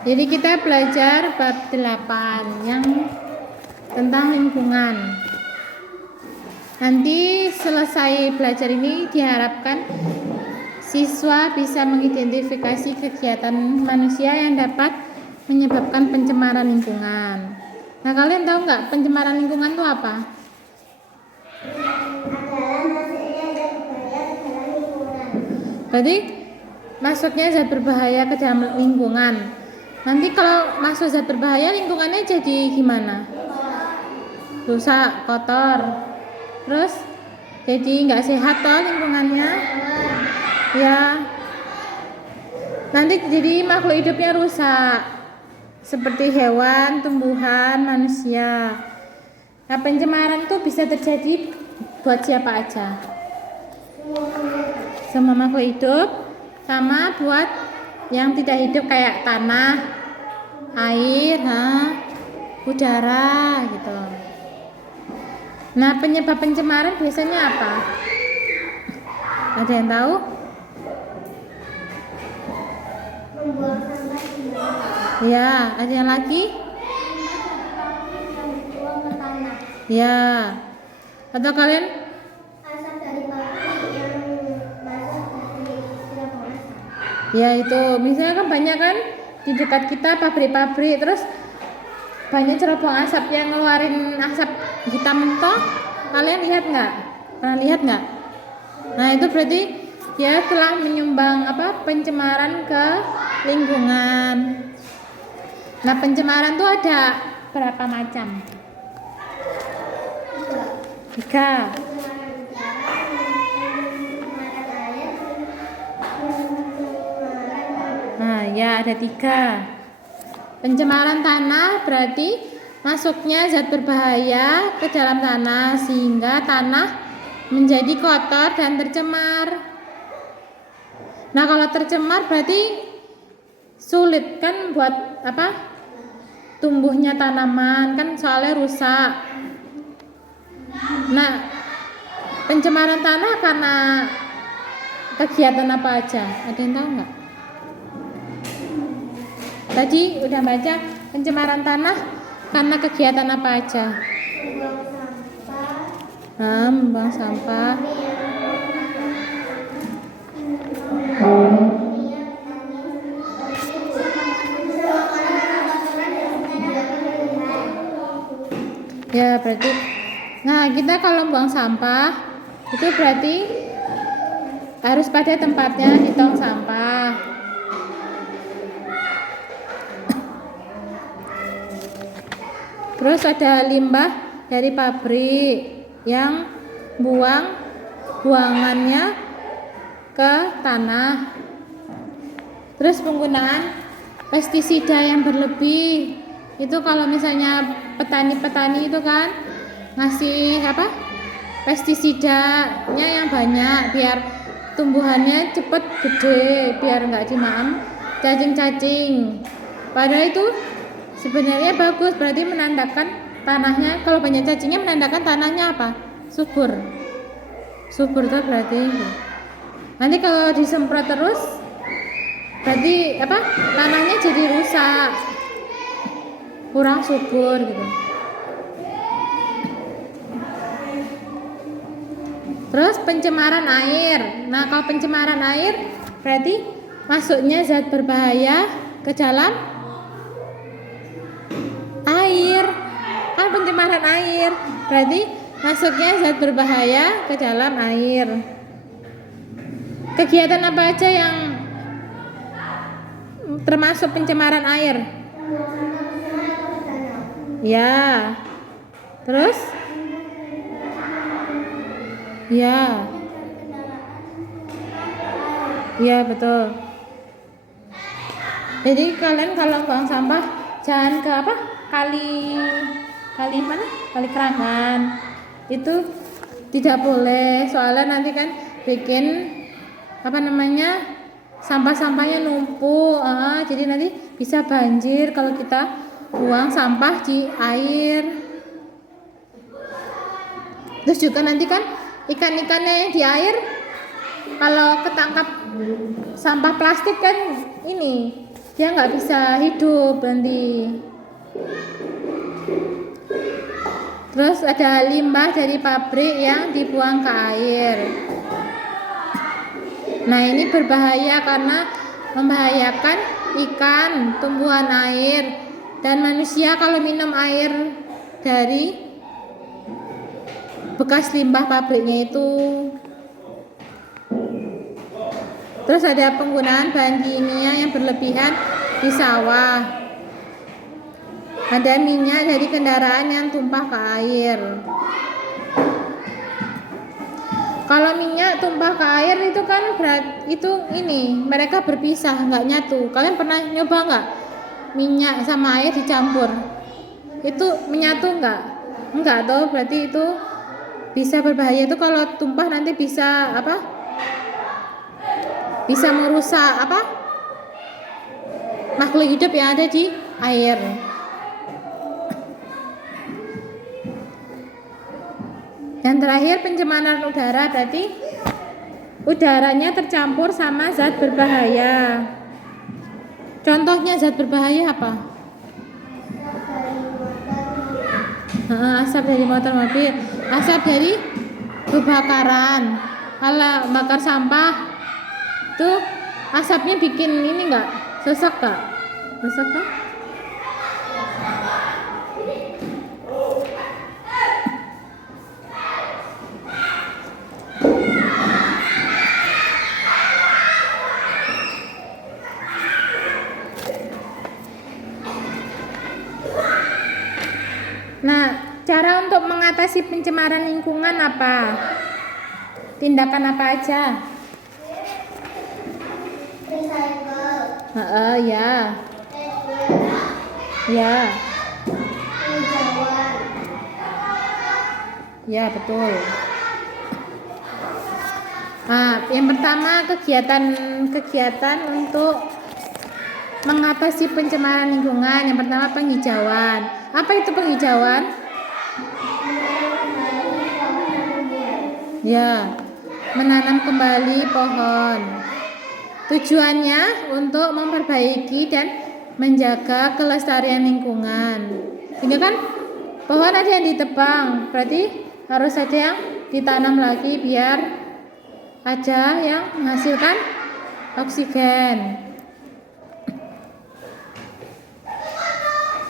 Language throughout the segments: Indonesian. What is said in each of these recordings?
Jadi kita belajar bab 8 yang tentang lingkungan. Nanti selesai belajar ini diharapkan siswa bisa mengidentifikasi kegiatan manusia yang dapat menyebabkan pencemaran lingkungan. Nah, kalian tahu nggak pencemaran lingkungan itu apa? Berarti masuknya zat berbahaya ke dalam lingkungan. Nanti kalau masuk zat berbahaya, lingkungannya jadi gimana? Rusak, kotor. Terus jadi nggak sehat toh lingkungannya. Ya. Nanti jadi makhluk hidupnya rusak. Seperti hewan, tumbuhan, manusia. Nah, pencemaran itu bisa terjadi buat siapa aja? Semua makhluk hidup, sama buat yang tidak hidup kayak tanah, air, udara gitu. Nah, penyebab pencemaran biasanya apa? Ada yang tahu? Ya, ada yang lagi? Ya. Atau kalian? Ya itu, misalnya kan banyak kan di dekat kita pabrik-pabrik, terus banyak cerobong asap yang ngeluarin asap hitam toh. Kalian lihat nggak? Pernah lihat nggak? Nah itu berarti dia telah menyumbang pencemaran ke lingkungan. Nah pencemaran tuh ada berapa macam? 3. Nah ya ada 3. Pencemaran tanah berarti masuknya zat berbahaya ke dalam tanah sehingga tanah menjadi kotor dan tercemar. Nah kalau tercemar berarti sulit kan buat tumbuhnya tanaman kan soalnya rusak. Nah pencemaran tanah karena kegiatan apa aja? Ada yang tahu nggak? Tadi udah baca pencemaran tanah karena kegiatan apa aja? Membuang sampah. Ya berarti, nah kita kalau buang sampah itu berarti harus pada tempatnya di tong sampah. Terus ada limbah dari pabrik yang buangannya ke tanah. Terus penggunaan pestisida yang berlebih. Itu kalau misalnya petani-petani itu kan ngasih pestisidanya yang banyak biar tumbuhannya cepet gede, biar nggak dimakan cacing-cacing. Padahal itu sebenarnya bagus, berarti menandakan tanahnya, kalau banyak cacingnya menandakan tanahnya apa? Subur. Subur tuh berarti. Nanti kalau disemprot terus berarti tanahnya jadi rusak. Kurang subur gitu. Terus pencemaran air. Nah, kalau pencemaran air berarti masuknya zat berbahaya ke dalam air. Kan pencemaran air berarti masuknya zat berbahaya ke dalam air. Kegiatan apa aja yang termasuk pencemaran air? Ya. Terus? Ya. Ya betul. Jadi kalian kalau buang sampah jangan ke kali mana? Kali Kerangan. Itu tidak boleh, soalnya nanti kan bikin sampah-sampahnya numpuk. Jadi nanti bisa banjir kalau kita buang sampah di air. Terus juga nanti kan ikan-ikannya yang di air kalau ketangkap sampah plastik kan ini dia nggak bisa hidup nanti. Terus ada limbah dari pabrik yang dibuang ke air. Nah, ini berbahaya karena membahayakan ikan, tumbuhan air, dan manusia kalau minum air dari bekas limbah pabriknya itu. Terus ada penggunaan bahan kimia yang berlebihan di sawah. Ada minyak dari kendaraan yang tumpah ke air. Kalau minyak tumpah ke air itu kan mereka berpisah, nggak nyatu. Kalian pernah nyoba nggak minyak sama air dicampur? Itu menyatu nggak? Enggak toh, berarti itu bisa berbahaya. Itu kalau tumpah nanti bisa bisa merusak makhluk hidup yang ada di air. Dan terakhir pencemaran udara, berarti udaranya tercampur sama zat berbahaya. Contohnya zat berbahaya apa? Asap dari motor mobil, asap dari kebakaran. Kalau bakar sampah tuh asapnya bikin ini enggak? Sesak enggak? Sesak kan? Nah, cara untuk mengatasi pencemaran lingkungan apa? Tindakan apa aja? Ya. Ya. Ya, betul. Yang pertama kegiatan untuk mengatasi pencemaran lingkungan. Yang pertama penghijauan. Apa itu penghijauan? Ya, menanam kembali pohon. Tujuannya untuk memperbaiki dan menjaga kelestarian lingkungan. Ini kan pohon ada yang ditebang, berarti harus ada yang ditanam lagi biar ada yang menghasilkan oksigen.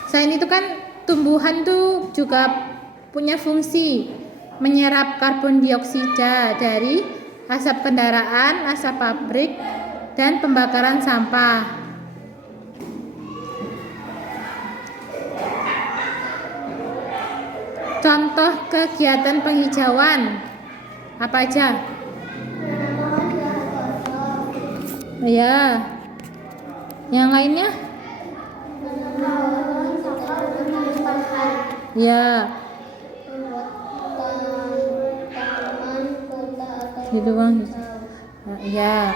Selain itu kan tumbuhan tuh juga punya fungsi menyerap karbon dioksida dari asap kendaraan, asap pabrik, dan pembakaran sampah. Contoh kegiatan penghijauan apa aja? Ya. Yang lainnya? Ya. Gitu bang. Ya.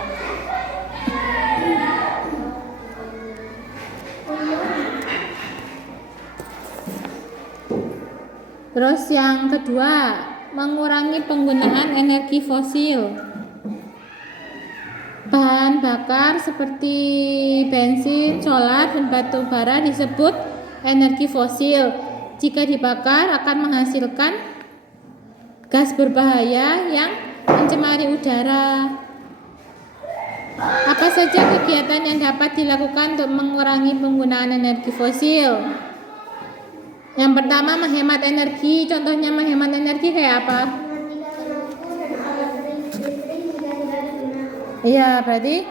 Terus yang kedua, mengurangi penggunaan energi fosil. Bahan bakar seperti bensin, solar, dan batu bara disebut energi fosil. Jika dibakar akan menghasilkan gas berbahaya yang mencemari udara. Apa saja kegiatan yang dapat dilakukan untuk mengurangi penggunaan energi fosil? Yang pertama, menghemat energi. Contohnya menghemat energi kayak apa? Iya, berarti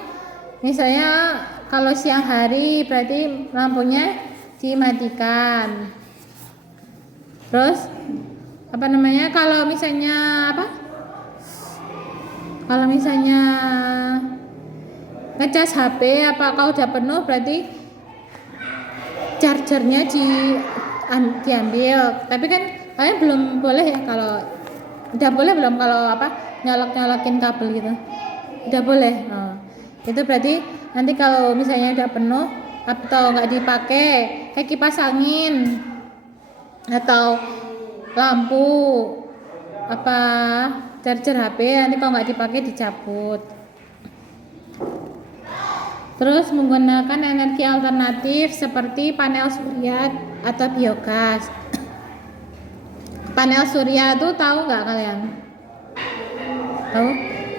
misalnya kalau siang hari berarti lampunya dimatikan. Terus kalau misalnya kalau misalnya ngecas HP apakah udah penuh, berarti chargernya diambil. Tapi kan kalian belum boleh ya, kalau udah boleh belum kalau nyolokin kabel gitu? Udah boleh. Itu berarti nanti kalau misalnya udah penuh atau nggak dipakai, kayak kipas angin atau lampu charger HP, nanti kalau nggak dipakai dicabut. Terus menggunakan energi alternatif seperti panel surya atau biogas. Panel surya itu tahu nggak kalian? Tahu?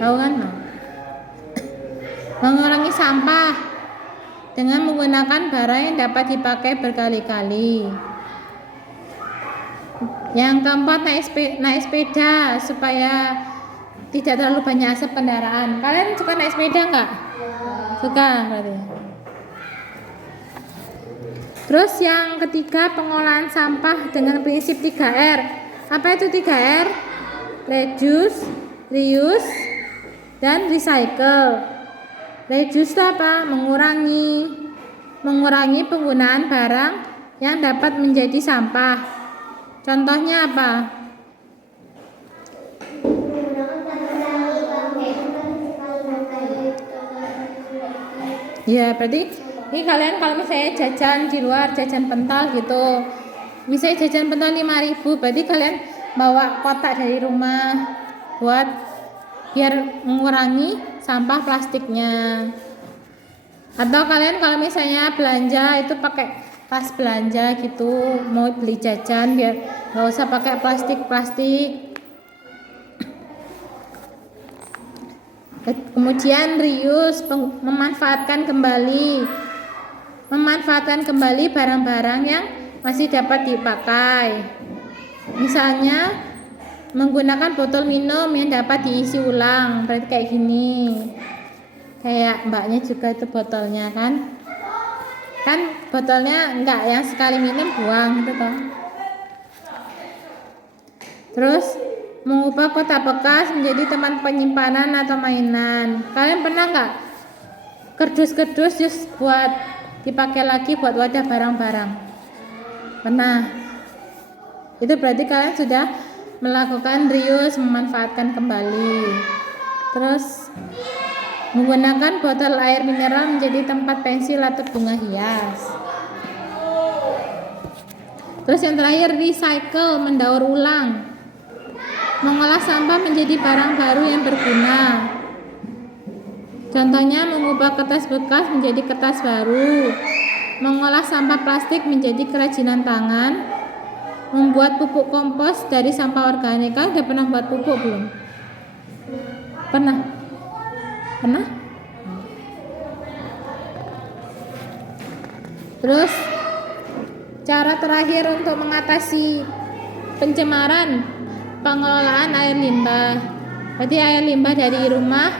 Tahu kan? No? Mengurangi sampah dengan menggunakan barang yang dapat dipakai berkali-kali. Yang keempat, naik sepeda supaya tidak terlalu banyak asap kendaraan. Kalian suka naik sepeda nggak? Suka berarti. Terus yang ketiga, pengolahan sampah dengan prinsip 3R. Apa itu 3R? Reduce, reuse, dan recycle. Reduce itu apa? Mengurangi penggunaan barang yang dapat menjadi sampah. Contohnya apa? Ya, berarti ini kalian kalau misalnya jajan di luar, jajan pentol gitu, misalnya jajan pentol 5.000, berarti kalian bawa kotak dari rumah buat biar mengurangi sampah plastiknya. Atau kalian kalau misalnya belanja itu pakai tas belanja gitu, mau beli jajan biar nggak usah pakai plastik. Kemudian reuse, memanfaatkan kembali barang-barang yang masih dapat dipakai. Misalnya menggunakan botol minum yang dapat diisi ulang, berarti kayak gini. Kayak mbaknya juga itu botolnya kan botolnya enggak yang sekali minum buang gitu toh. Terus mengubah kotak bekas menjadi tempat penyimpanan atau mainan. Kalian pernah nggak kerdus just buat dipakai lagi buat wadah barang-barang? Pernah. Itu berarti kalian sudah melakukan reuse, memanfaatkan kembali. Terus menggunakan botol air mineral menjadi tempat pensil atau bunga hias. Terus yang terakhir, recycle, mendaur ulang. Mengolah sampah menjadi barang baru yang berguna. Contohnya mengubah kertas bekas menjadi kertas baru, mengolah sampah plastik menjadi kerajinan tangan, membuat pupuk kompos dari sampah organik. Kalian udah pernah buat pupuk belum? Pernah? Terus cara terakhir untuk mengatasi pencemaran, pengelolaan air limbah. Berarti air limbah dari rumah,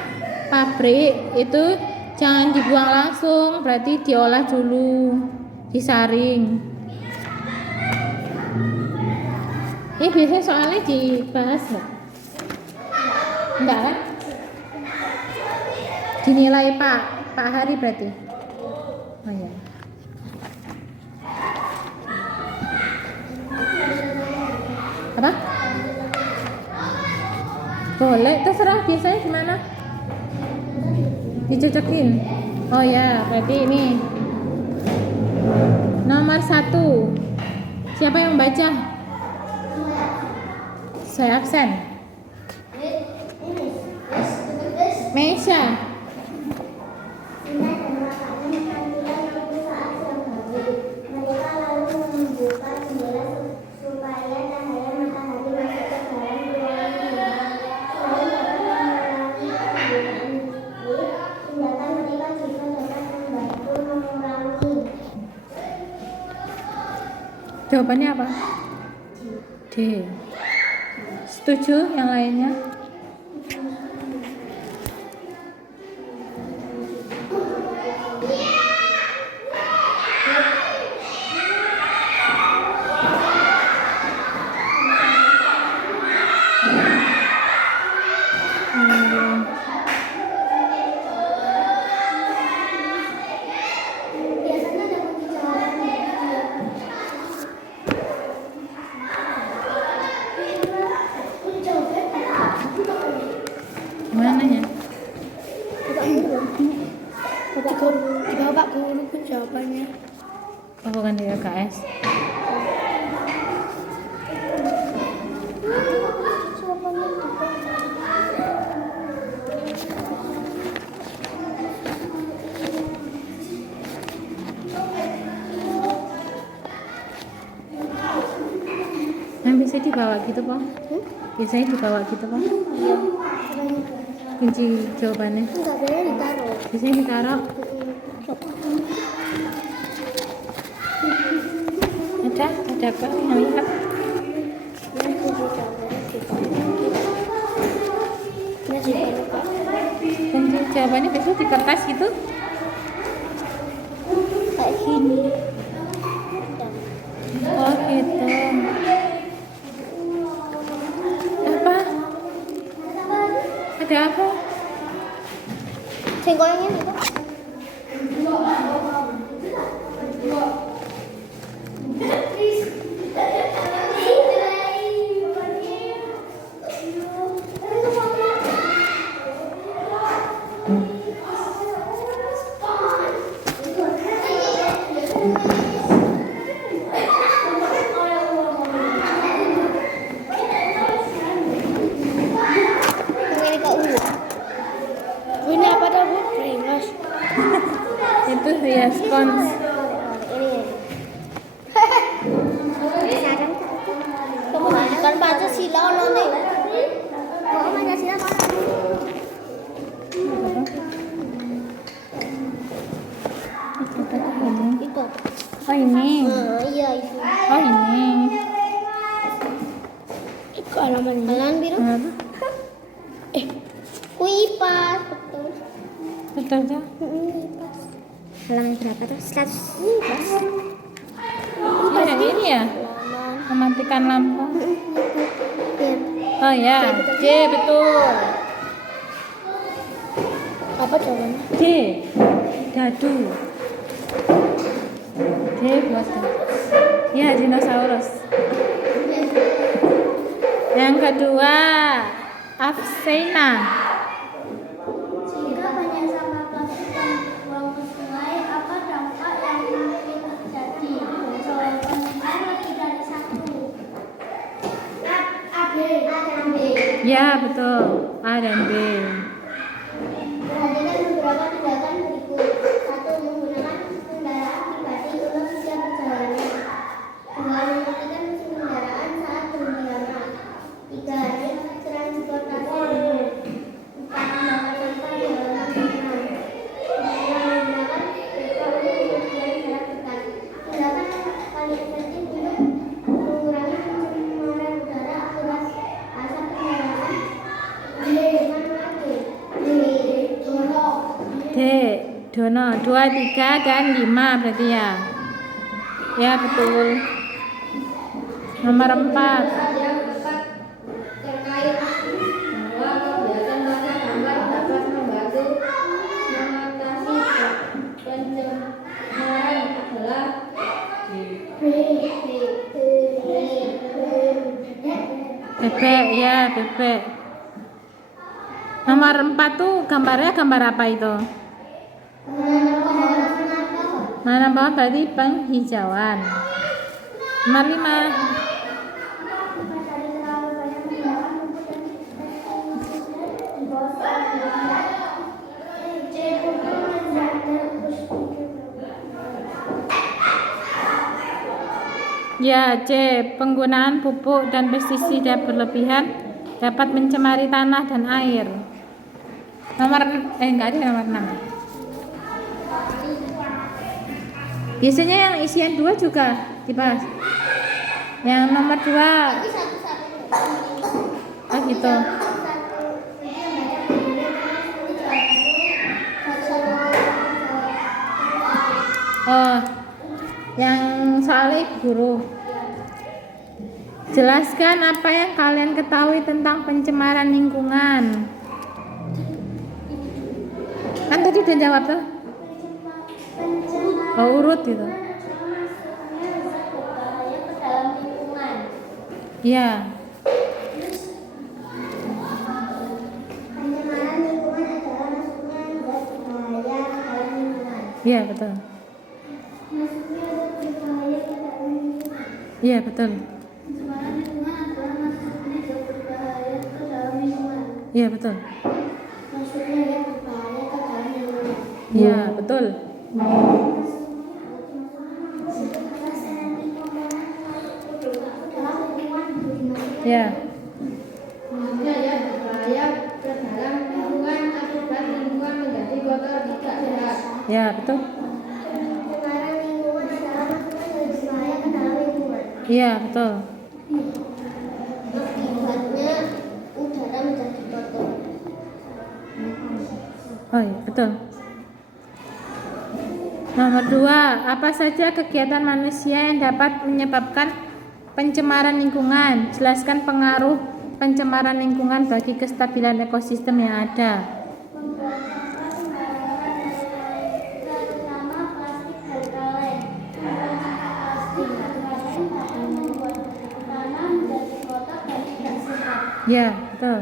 pabrik itu jangan dibuang langsung, berarti diolah dulu, disaring. Ini biasanya soalnya dibahas nggak? Enggak kan? Dinilai Pak Hari berarti. Oh ya. Apa? Boleh, terserah. Biasanya gimana? Dicocokin. Oh ya, berarti ini nomor 1. Siapa yang baca? Saya absen. Meisha. Jawabannya apa? D. Setuju yang lainnya? Mananya? Tiba Pak Guru pun jawabannya. Oh, bukan di LKS. biasanya dibawa gitu, Pak? Biasanya dibawa gitu, Pak? Iya. Caranya. Kunci jawabannya. Enggak boleh ditaruh. Biasanya ditaruh. Ada apa yang lihat? Kunci jawabannya biasanya di kertas gitu. Kayak gini. Oh gitu. Apa? Ada apa? Singkongnya itu. Ini Kak Ulu. Ini apa dah Bu? Pringles. Itu ya spons. Ini. Kamu bukan Pancasila loh nih. Kamu Pancasila mana? Itu. Oh ini. Iya itu. Oh ini. Itu halaman biru. Apa? Kuipas betul. Betul tuh. Kuipas. Halaman berapa tuh? 100. Kuipas. Oh, yang ini ya? Halaman. Mematikan lampu. Iya. Oh ya, J betul. Apa jawabannya? D. Dadu. D buat ya dinosaurus. Yang kedua, Avicenna. Jika banyak sampah plastik yang dibuang ke sungai, apa dampak yang mungkin terjadi? Jawabannya lebih dari satu. A, B, A dan B. Ya betul, A dan B. Perhatikan beberapa tindakan berikut. 1. Menggunakan kendaraan pribadi untuk setiap perjalanan. 2. Mematikan mesin kendaraan saat berhenti lama. 3. Transportasi umum. 4. Membakar sampah di halaman lingkungan. 5. Menggunakan kereta umum dengan jarak dekat. Tindakan yang paling efektif untuk mengurangi pencemaran udara akibat asap kendaraan. D. Mana D? D. Dono. D. Dono 2, 3, dan 5 berarti ya. Ya betul. Nomor 4. Terkait bahwa kegiatan baca gambar dapat membantu mengatasi pencemaran adalah Bebek ya, bebek. Nomor 4 tuh gambarnya gambar apa itu? Menanam pohon berarti penghijauan. Nomor 5. Ya, C. Penggunaan pupuk dan pestisida berlebihan dapat mencemari tanah dan air. Enggak ada nomor 6. Biasanya yang isian 2 juga dibahas. Yang nomor 2. Oh gitu. Oh, yang soalnya guru. Jelaskan apa yang kalian ketahui tentang pencemaran lingkungan. Kan tadi udah jawab tuh. Oh, urut gitu. Iya. Pencemaran lingkungan adalah masuknya zat berbahaya ke dalam lingkungan. Iya, betul. Masuknya zat berbahaya ke dalam lingkungan. Iya, betul. Pencemaran lingkungan adalah masuknya zat berbahaya ke dalam lingkungan. Iya, betul. Masuknya zat berbahaya ke dalam lingkungan. Iya, betul. Ya. Selanjutnya ya, berbahaya ke dalam lingkungan akibat lingkungan menjadi kotor tidak sehat. Ya, betul. Pencemaran lingkungan adalah masukan yang berbahaya ke dalam lingkungan. Iya, betul. Akibatnya udara menjadi kotor. Oh iya, betul. Nomor 2, apa saja kegiatan manusia yang dapat menyebabkan pencemaran lingkungan? Jelaskan pengaruh pencemaran lingkungan bagi kestabilan ekosistem yang ada. Membuang sampah sembarangan terutama plastik dan kaleng. Membuang sampah plastik dan kaleng dapat membuat tanah menjadi kotor dan tidak sehat. Ya, betul.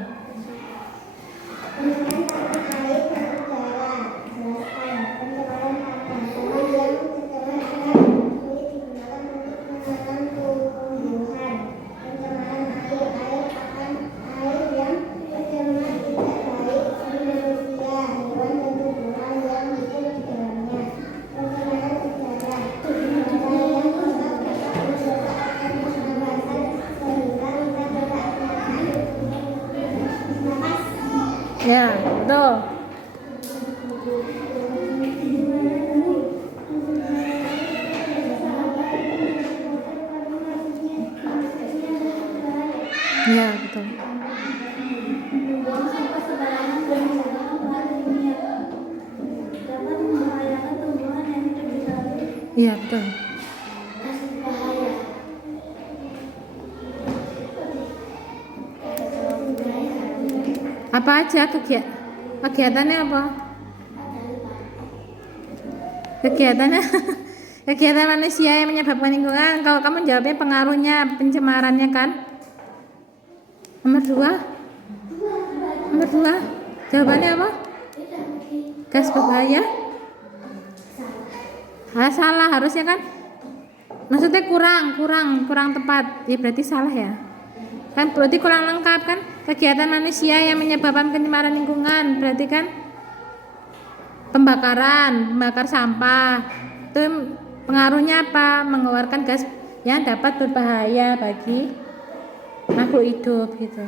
Pencemaran tanah air dan udara. Jelaskan pencemaran tanah yang tercemar air sulit digunakan untuk menanam tumbuhan. Pencemaran air akan air yang tercemar tidak baik bagi manusia, hewan dan tumbuhan yang hidup di dalamnya. Pencemaran udara. Udara yang kotor dapat menyebabkan pernapasan sehingga kita tidak napas. Ya, betul. Ya, betul. Membuang sampah sembarangan dan menjadikan bahan kimia dapat membahayakan tumbuhan yang hidup di dalamnya. Iya, betul. Bahaya. Apa aja kegiatannya apa? Kegiatannya kegiatan manusia yang menyebabkan lingkungan. Kalau kamu jawabnya pengaruhnya, pencemarannya kan? Nomor 2. Nomor 2. Jawabannya apa? Gas berbahaya? Salah harusnya kan? Maksudnya kurang tepat. Ya berarti salah ya. Kan berarti kurang lengkap kan? Kegiatan manusia yang menyebabkan pencemaran lingkungan berarti kan membakar sampah. Itu pengaruhnya apa? Mengeluarkan gas yang dapat berbahaya bagi makhluk hidup gitu.